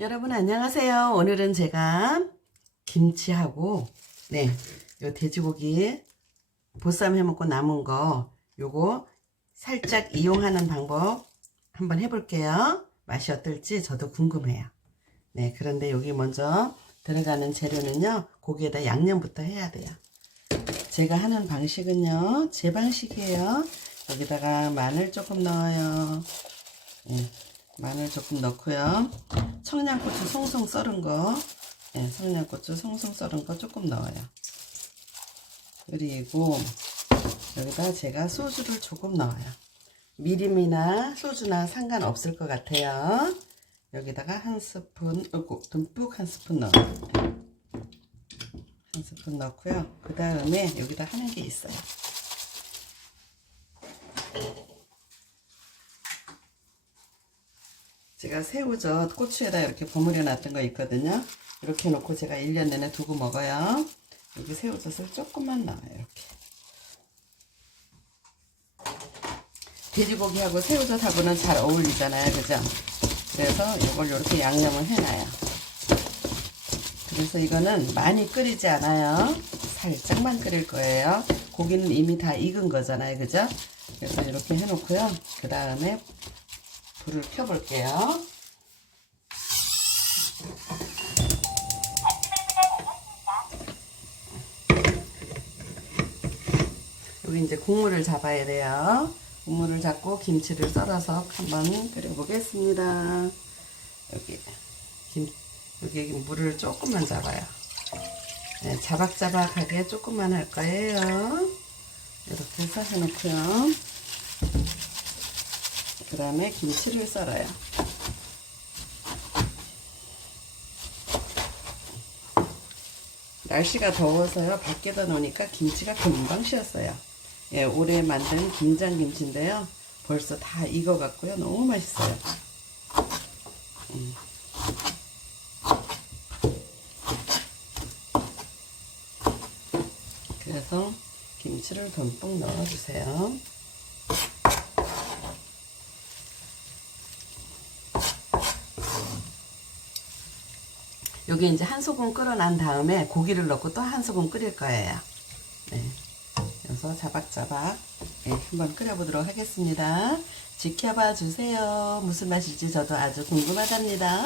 여러분 안녕하세요. 오늘은 제가 김치하고 네, 요 돼지고기 보쌈 해 먹고 남은 거 요거 살짝 이용하는 방법 한번 해볼게요. 맛이 어떨지 저도 궁금해요. 네, 그런데 여기 먼저 들어가는 재료는요. 고기에다 양념부터 해야 돼요. 제가 하는 방식은요. 제 방식이에요. 여기다가 마늘 조금 넣어요. 네, 마늘 조금 넣고요. 청양고추 송송 썰은 거, 네, 청양고추 송송 썰은 거 조금 넣어요. 그리고 여기다 제가 소주를 조금 넣어요. 미림이나 소주나 상관없을 것 같아요. 여기다가 한 스푼, 어구, 듬뿍 한 스푼 넣어요. 한 스푼 넣고요. 그 다음에 여기다 하는 게 있어요. 제가 새우젓 고추에다 이렇게 버무려 놨던 거 있거든요. 이렇게 놓고 제가 1년 내내 두고 먹어요. 여기 새우젓을 조금만 넣어요. 이렇게. 돼지고기하고 새우젓하고는 잘 어울리잖아요. 그죠? 그래서 이걸 이렇게 양념을 해놔요. 그래서 이거는 많이 끓이지 않아요. 살짝만 끓일 거예요. 고기는 이미 다 익은 거잖아요. 그죠? 그래서 이렇게 해놓고요. 그 다음에 불을 켜볼게요. 여기 이제 국물을 잡아야 돼요. 국물을 잡고 김치를 썰어서 한번 끓여보겠습니다. 여기 김 여기 물을 조금만 잡아요. 네, 자박자박하게 조금만 할 거예요. 이렇게 해서 해놓고요. 그 다음에 김치를 썰어요. 날씨가 더워서요. 밖에다 놓으니까 김치가 금방 쉬었어요. 예, 올해 만든 김장김치인데요. 벌써 다 익어갖고요. 너무 맛있어요. 음. 그래서 김치를 듬뿍 넣어주세요. 여기 이제 한 소금 끓어난 다음에 고기를 넣고 또 한 소금 끓일 거예요. 네. 그래서 자박자박 네, 한번 끓여보도록 하겠습니다. 지켜봐 주세요. 무슨 맛일지 저도 아주 궁금하답니다.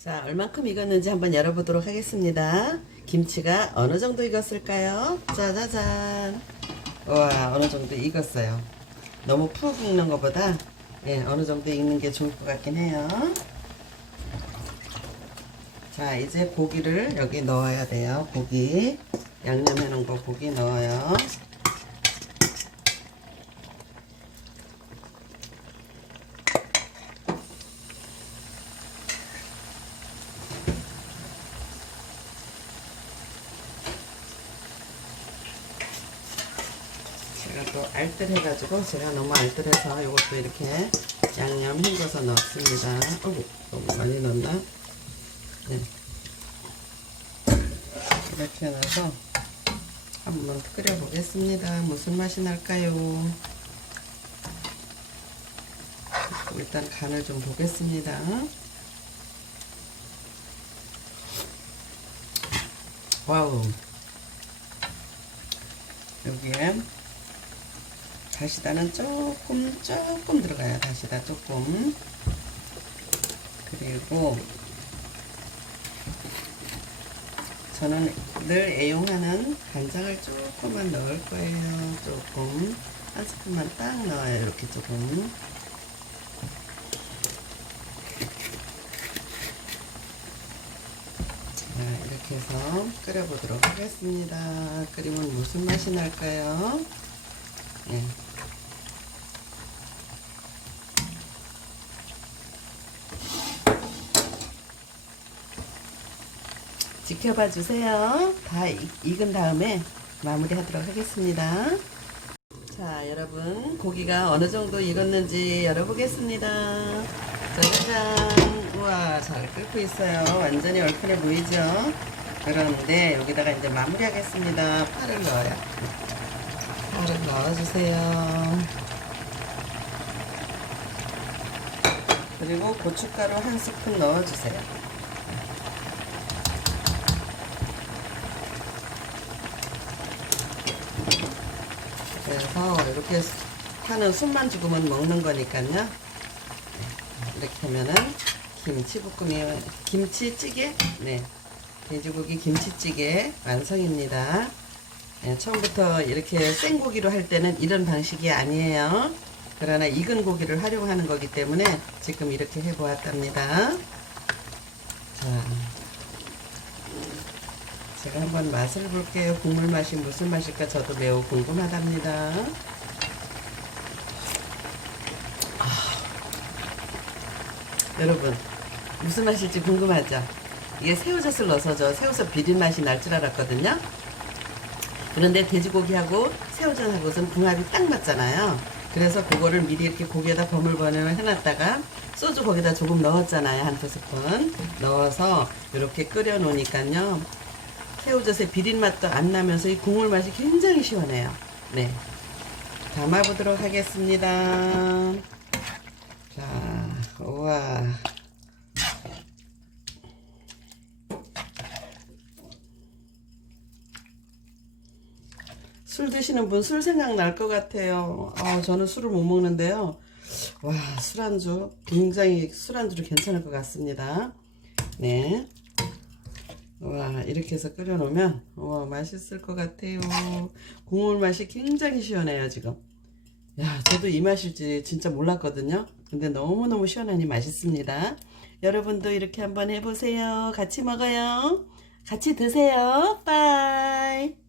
자, 얼만큼 익었는지 한번 열어보도록 하겠습니다. 김치가 어느 정도 익었을까요? 짜자잔. 와, 어느 정도 익었어요. 너무 푹 익는 것보다 예, 어느 정도 익는 게 좋을 것 같긴 해요. 자, 이제 고기를 여기 넣어야 돼요. 고기. 양념해 놓은 거 고기 넣어요. 제가 또 알뜰해가지고 제가 너무 알뜰해서 이것도 이렇게 양념 헹궈서 넣습니다. 어구, 너무 많이 넣었나? 네. 이렇게 넣어서 한번 끓여 보겠습니다. 무슨 맛이 날까요? 일단 간을 좀 보겠습니다. 와우. 여기에 다시다는 조금 조금 들어가요. 다시다 조금. 그리고 저는 늘 애용하는 간장을 조금만 넣을 거예요. 조금 한 스푼만 딱 넣어요. 이렇게 조금. 자, 이렇게 해서 끓여보도록 하겠습니다. 끓이면 무슨 맛이 날까요? 네. 지켜봐 주세요. 다 익- 익은 다음에 마무리 하도록 하겠습니다. 자, 여러분, 고기가 어느 정도 익었는지 열어보겠습니다. 짜자잔. 우와, 잘 끓고 있어요. 완전히 얼큰해 보이죠? 그런데 여기다가 이제 마무리 하겠습니다. 파를 넣어요. 파를 넣어주세요. 그리고 고춧가루 한 스푼 넣어주세요. 그래서 이렇게 파는 숨만 죽으면 먹는 거니까요. 네, 이렇게 하면은 김치볶음이 김치찌개 네 돼지고기 김치찌개 완성입니다. 네, 처음부터 이렇게 생고기로 할 때는 이런 방식이 아니에요. 그러나 익은 고기를 활용하는 거기 때문에 지금 이렇게 해보았답니다. 자, 제가 한번 맛을 볼게요. 국물 맛이 무슨 맛일까 저도 매우 궁금하답니다. 아, 여러분 무슨 맛일지 궁금하죠? 이게 새우젓을 넣어서죠. 새우젓 비린 맛이 날 줄 알았거든요. 그런데 돼지고기하고 새우젓하고는 궁합이 딱 맞잖아요. 그래서 그거를 미리 이렇게 고기에다 버물버물 해놨다가 소주 거기다 조금 넣었잖아요. 한두 스푼 넣어서 이렇게 끓여 놓으니까요. 새우젓의 비린 맛도 안 나면서 이 국물 맛이 굉장히 시원해요. 네. 담아보도록 하겠습니다. 자, 우와. 술 드시는 분 술 생각 날 것 같아요. 아, 저는 술을 못 먹는데요. 와, 술안주. 굉장히 술안주로 괜찮을 것 같습니다. 네. 와, 이렇게 해서 끓여놓으면, 와, 맛있을 것 같아요. 국물 맛이 굉장히 시원해요, 지금. 야, 저도 이 맛일지 진짜 몰랐거든요. 근데 너무너무 시원하니 맛있습니다. 여러분도 이렇게 한번 해보세요. 같이 먹어요. 같이 드세요. 빠이.